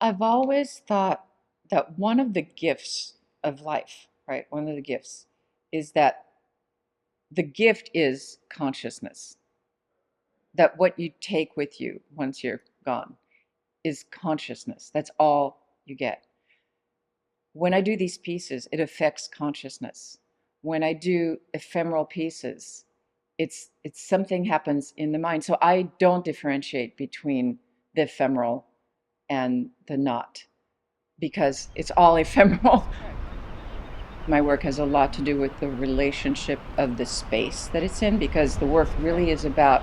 I've always thought that one of the gifts of life, right? One of the gifts is that the gift is consciousness. That what you take with you once you're gone is consciousness. That's all you get. When I do these pieces, it affects consciousness. When I do ephemeral pieces, it's something happens in the mind. So I don't differentiate between the ephemeral and the not because it's all ephemeral. My work has a lot to do with the relationship of the space that it's in because the work really is about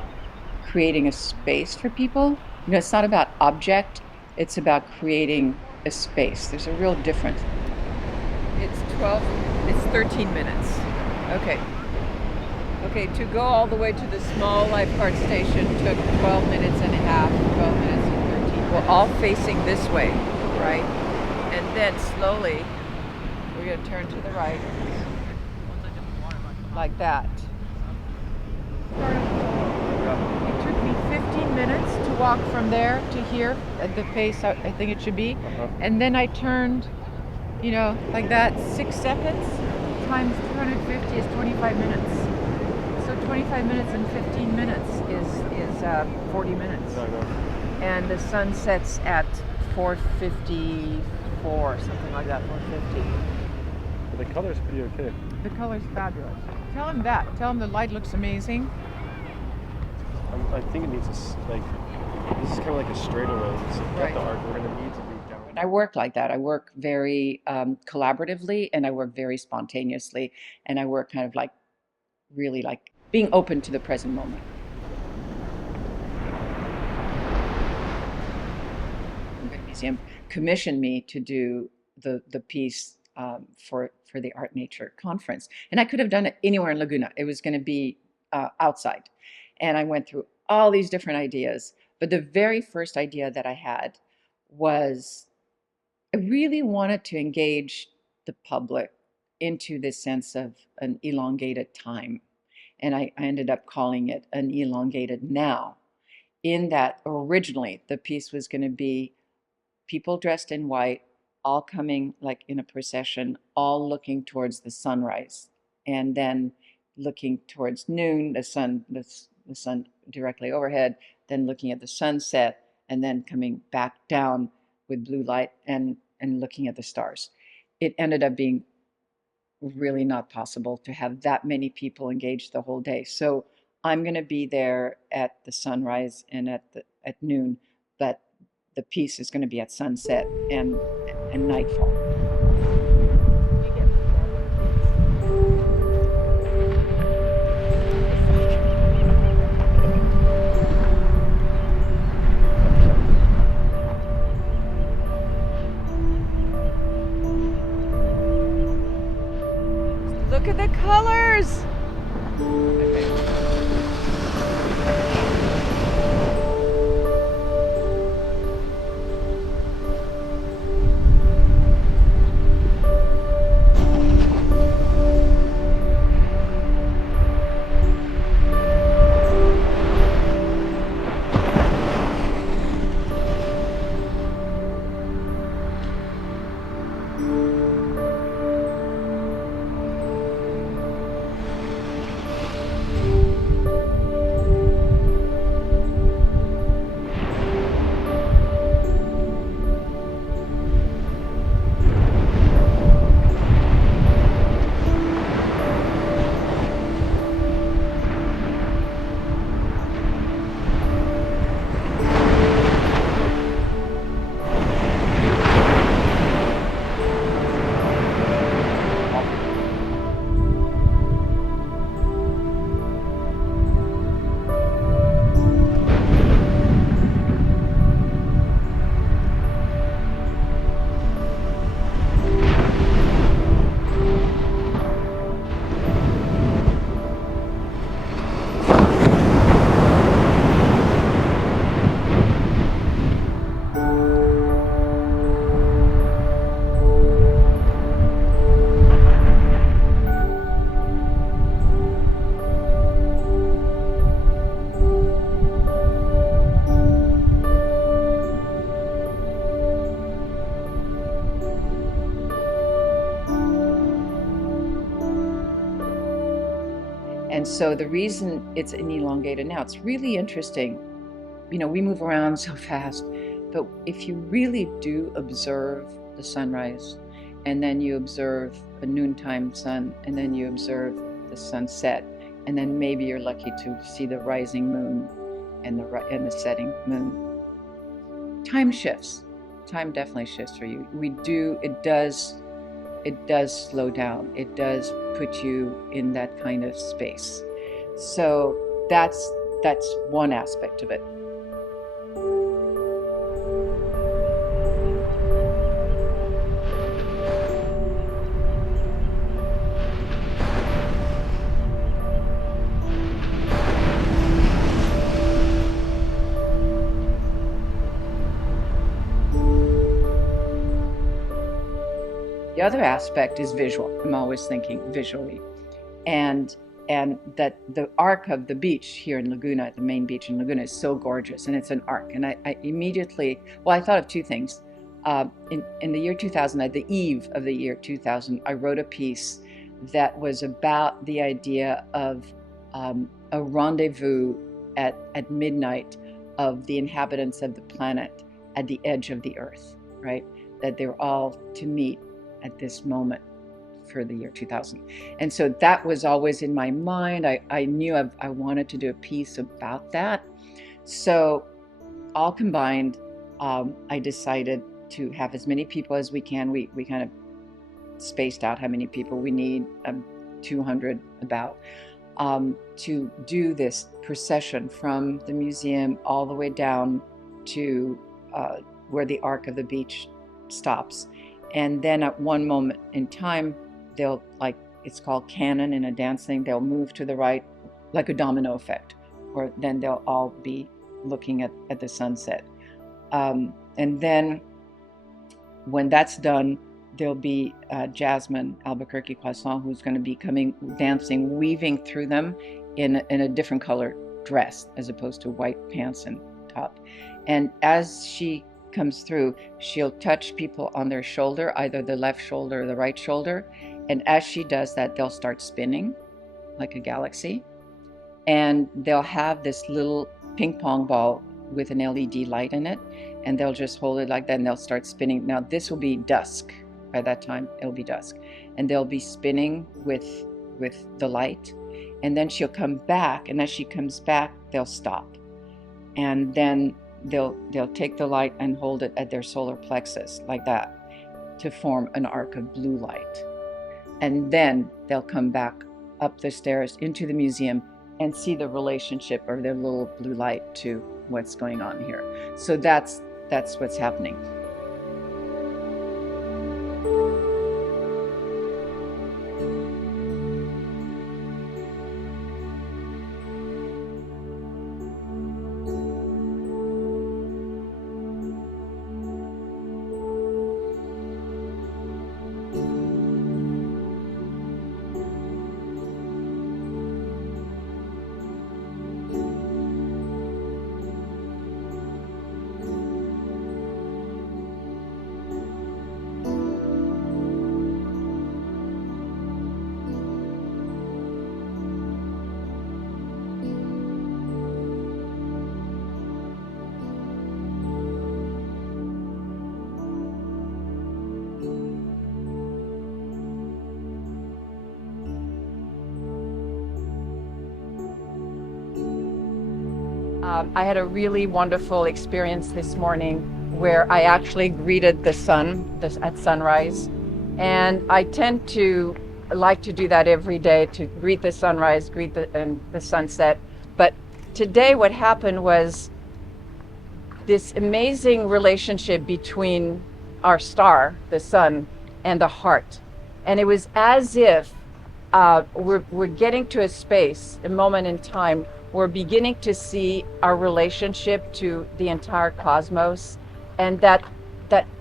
creating a space for people. You know, it's not about object, it's about creating a space. There's a real difference. It's 13 minutes. Okay. Okay, to go all the way to the small lifeguard station took 12 minutes and a half, 12 minutes and 13 minutes. We're all facing this way, right? And then slowly, we're going to turn to the right, like that. It took me 15 minutes to walk from there to here at the pace I think it should be. And then I turned, you know, like that, 6 seconds times 250 is 25 minutes. So 25 minutes and 15 minutes is 40 minutes. And the sun sets at 4:54, something like that, 4:50. But the color's pretty okay. The color's fabulous. Tell him that. Tell him the light looks amazing. I think it needs this is kind of like a straightaway. It's Right. the arc we're going to need to be down. I work like that. I work very collaboratively and I work very spontaneously. And I work kind of like really like being open to the present moment. The museum commissioned me to do the piece for the Art Nature conference. And I could have done it anywhere in Laguna. It was going to be outside. And I went through all these different ideas. But the very first idea that I had was I really wanted to engage the public into this sense of an elongated time. And I ended up calling it an elongated now, in that originally the piece was going to be people dressed in white, all coming like in a procession, all looking towards the sunrise, and then looking towards noon, the sun directly overhead, then looking at the sunset, and then coming back down with blue light and looking at the stars. It ended up being really not possible to have that many people engaged the whole day. So I'm going to be there at the sunrise and at noon, but the piece is going to be at sunset and nightfall. Look at the colors. And so the reason it's an elongated now, it's really interesting. You know, we move around so fast, but if you really do observe the sunrise, and then you observe a noontime sun, and then you observe the sunset, and then maybe you're lucky to see the rising moon and the setting moon, time shifts. Time definitely shifts for you. It does slow down. It does put you in that kind of space. So that's one aspect of it. The other aspect is visual. I'm always thinking visually. And that the arc of the beach here in Laguna, the main beach in Laguna, is so gorgeous, and it's an arc. And I immediately, well, I thought of two things. In the year 2000, at the eve of the year 2000, I wrote a piece that was about the idea of a rendezvous at midnight of the inhabitants of the planet at the edge of the earth, right? That they're all to meet at this moment for the year 2000. And so that was always in my mind. I knew I wanted to do a piece about that. So all combined, I decided to have as many people as we can. We kind of spaced out how many people we need, 200 about, to do this procession from the museum all the way down to where the arc of the beach stops. And then at one moment in time, they'll, like, it's called canon in a dance thing, they'll move to the right like a domino effect, or then they'll all be looking at the sunset. And then when that's done, there'll be Jasmine Albuquerque Croissant, who's going to be coming, dancing, weaving through them in a different color dress as opposed to white pants and top. And as she comes through, she'll touch people on their shoulder, either the left shoulder or the right shoulder. And as she does that, they'll start spinning like a galaxy. And they'll have this little ping pong ball with an LED light in it. And they'll just hold it like that, and they'll start spinning. Now, this will be dusk. By that time, it'll be dusk. And they'll be spinning with the light. And then she'll come back. And as she comes back, they'll stop. And then they'll take the light and hold it at their solar plexus like that to form an arc of blue light. And then they'll come back up the stairs into the museum and see the relationship of their little blue light to what's going on here. So that's what's happening. I had a really wonderful experience this morning where I actually greeted the sun at sunrise. And I tend to like to do that every day, to greet the sunrise, greet the sunset. But today what happened was this amazing relationship between our star, the sun, and the heart. And it was as if we're getting to a space, a moment in time, we're beginning to see our relationship to the entire cosmos. And that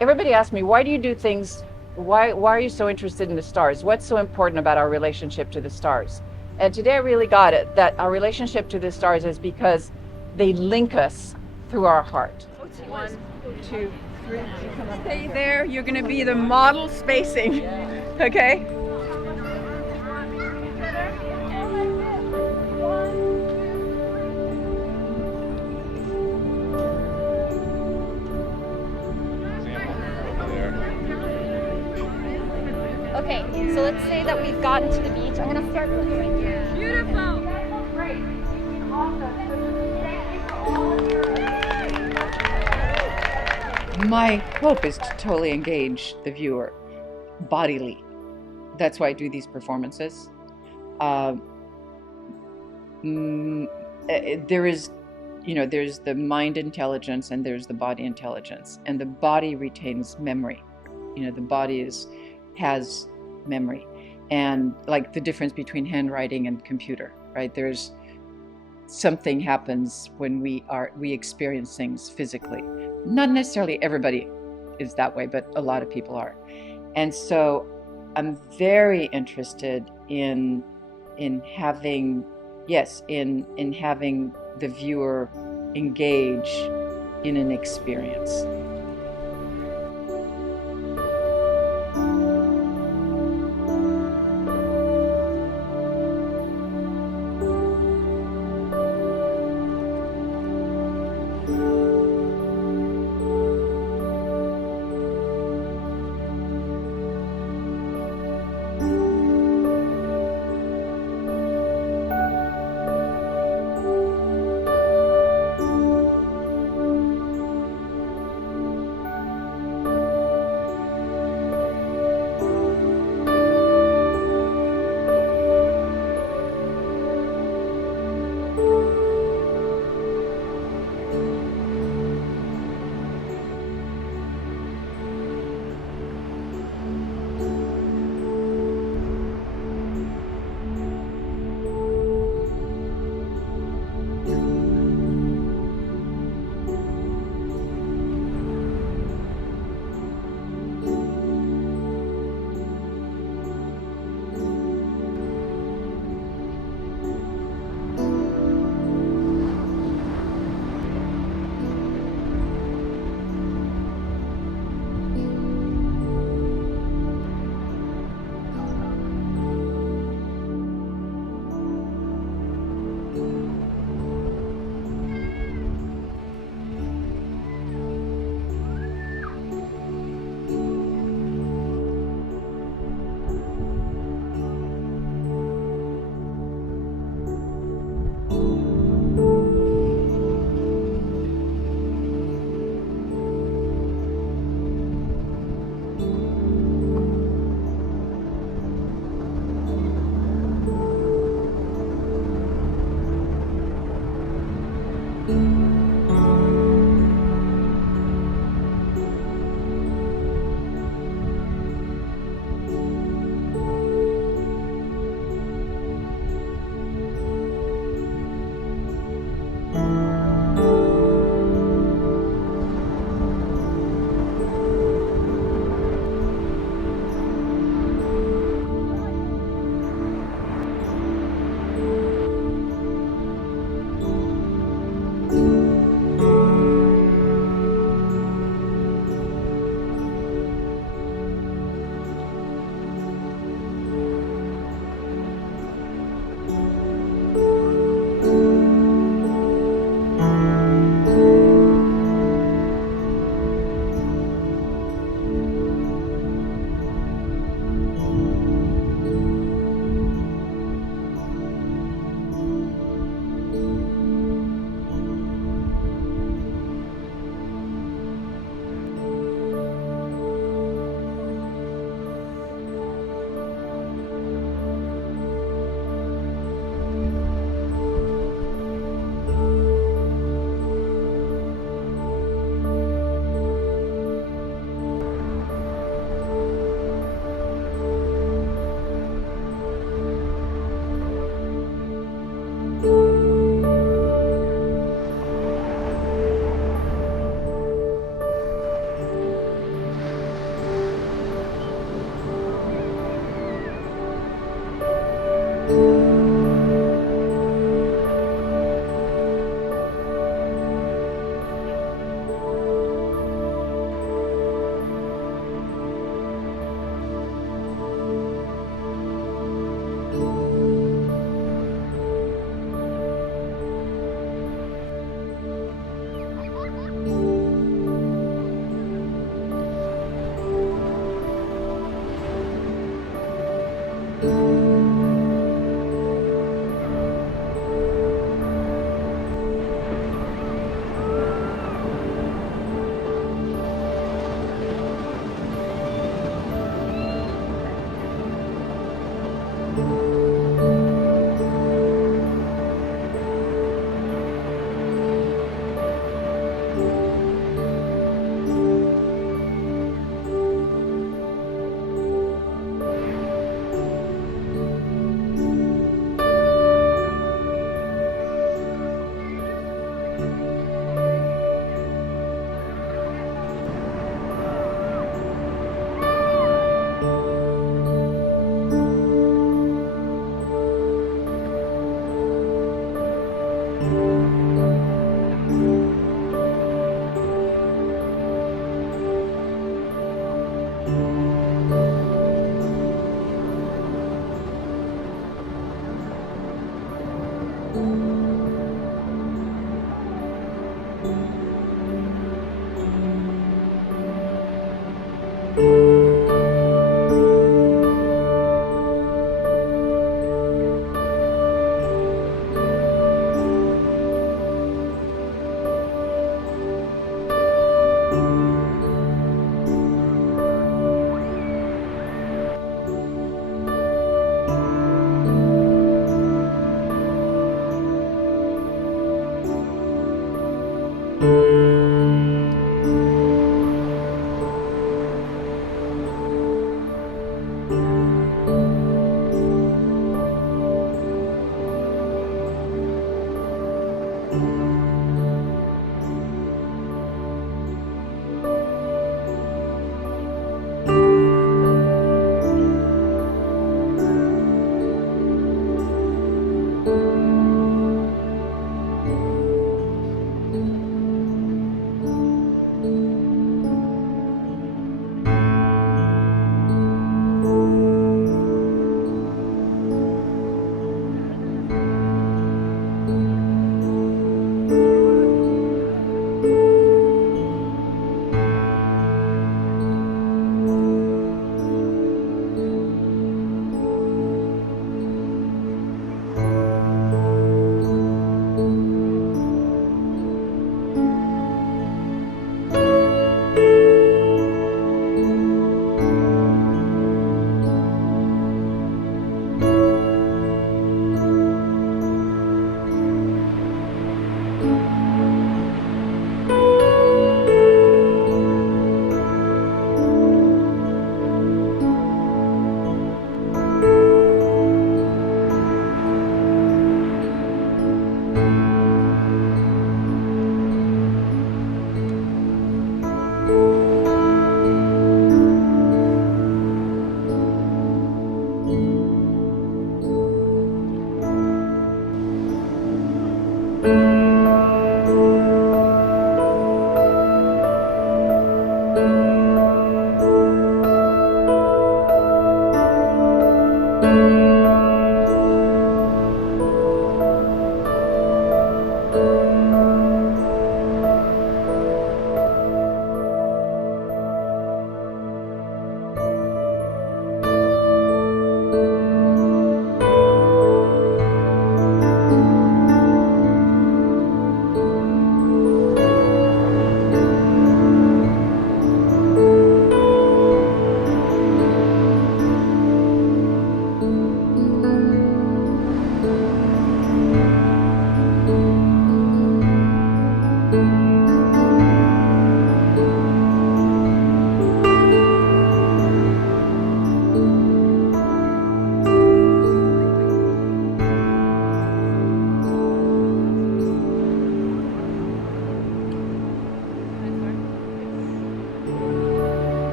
everybody asked me, why do you do things, why are you so interested in the stars? What's so important about our relationship to the stars? And today I really got it, that our relationship to the stars is because they link us through our heart. 1, 2, 3, stay there, you're gonna be the model spacing, okay? So let's say that we've gotten to the beach. I'm gonna start from right here. Beautiful. Great. Awesome. Thank you for all of your. My hope is to totally engage the viewer bodily. That's why I do these performances. Uh, there is, there's the mind intelligence and there's the body intelligence, and the body retains memory. The body has memory, and like the difference between handwriting and computer, right? There's something happens when we experience things physically. Not necessarily everybody is that way, but a lot of people are. And so I'm very interested in having the viewer engage in an experience.